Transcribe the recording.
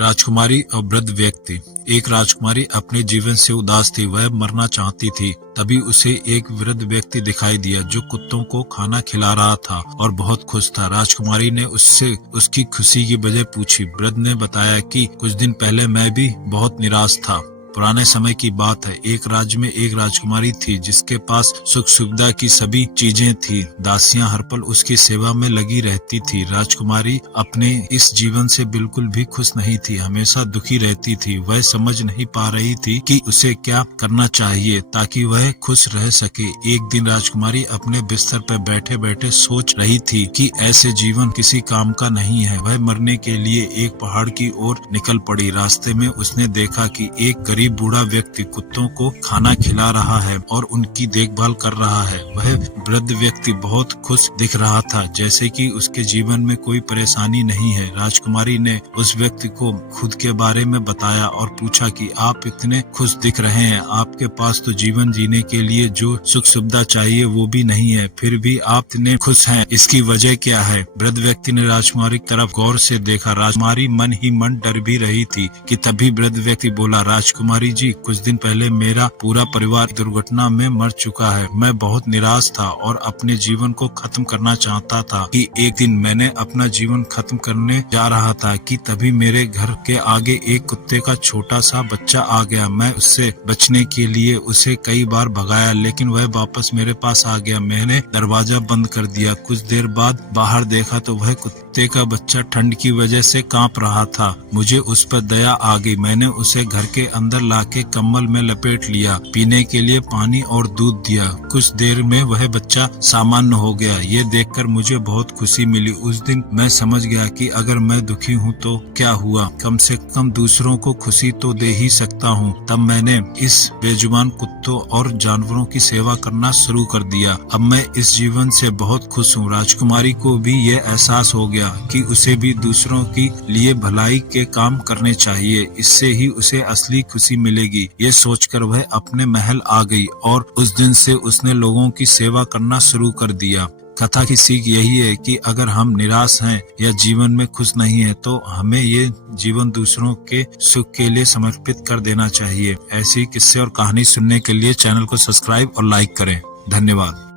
राजकुमारी और वृद्ध व्यक्ति। एक राजकुमारी अपने जीवन से उदास थी, वह मरना चाहती थी। तभी उसे एक वृद्ध व्यक्ति दिखाई दिया जो कुत्तों को खाना खिला रहा था और बहुत खुश था। राजकुमारी ने उससे उसकी खुशी की वजह पूछी। वृद्ध ने बताया कि कुछ दिन पहले मैं भी बहुत निराश था। पुराने समय की बात है। एक राज्य में एक राजकुमारी थी जिसके पास सुख सुविधा की सभी चीजें थी। दासियां हर पल उसकी सेवा में लगी रहती थी। राजकुमारी अपने इस जीवन से बिल्कुल भी खुश नहीं थी, हमेशा दुखी रहती थी। वह समझ नहीं पा रही थी कि उसे क्या करना चाहिए ताकि वह खुश रह सके। एक दिन राजकुमारी अपने बिस्तर पर बैठे बैठे सोच रही थी कि ऐसे जीवन किसी काम का नहीं है। वह मरने के लिए एक पहाड़ की ओर निकल पड़ी। रास्ते में उसने देखा कि एक गरीब बूढ़ा व्यक्ति कुत्तों को खाना खिला रहा है और उनकी देखभाल कर रहा है। वह वृद्ध व्यक्ति बहुत खुश दिख रहा था, जैसे कि उसके जीवन में कोई परेशानी नहीं है। राजकुमारी ने उस व्यक्ति को खुद के बारे में बताया और पूछा कि आप इतने खुश दिख रहे हैं, आपके पास तो जीवन जीने के लिए जो सुख सुविधा चाहिए वो भी नहीं है, फिर भी आप इतने खुश हैं, इसकी वजह क्या है? वृद्ध व्यक्ति ने राजकुमारी की तरफ गौर से देखा। राजकुमारी मन ही मन डर भी रही थी कि तभी वृद्ध व्यक्ति बोला, राजकुमारी जी, कुछ दिन पहले मेरा पूरा परिवार दुर्घटना में मर चुका है। मैं बहुत निराश था और अपने जीवन को खत्म करना चाहता था कि एक दिन मैंने अपना जीवन खत्म करने जा रहा था कि तभी मेरे घर के आगे एक कुत्ते का छोटा सा बच्चा आ गया। मैं उससे बचने के लिए उसे कई बार भगाया, लेकिन वह वापस मेरे पास आ गया। मैंने दरवाजा बंद कर दिया। कुछ देर बाद बाहर देखा तो वह कुत्ते का बच्चा ठंड की वजह से कांप रहा था। मुझे उस पर दया आ गई। मैंने उसे घर के अंदर लाके कंबल में लपेट लिया, पीने के लिए पानी और दूध दिया। कुछ देर में वह बच्चा सामान्य हो गया। ये देखकर मुझे बहुत खुशी मिली। उस दिन मैं समझ गया कि अगर मैं दुखी हूँ तो क्या हुआ, कम से कम दूसरों को खुशी तो दे ही सकता हूँ। तब मैंने इस बेजुबान कुत्तों और जानवरों की सेवा करना शुरू कर दिया। अब मैं इस जीवन से बहुत खुश हूँ। राजकुमारी को भी ये एहसास हो गया कि उसे भी दूसरों के लिए भलाई के काम करने चाहिए, इससे ही उसे असली खुशी मिलेगी। ये सोचकर वह अपने महल आ गई और उस दिन से उसने लोगों की सेवा करना शुरू कर दिया। कथा की सीख यही है कि अगर हम निराश हैं या जीवन में खुश नहीं है तो हमें ये जीवन दूसरों के सुख के लिए समर्पित कर देना चाहिए। ऐसी किस्से और कहानी सुनने के लिए चैनल को सब्सक्राइब और लाइक करें। धन्यवाद।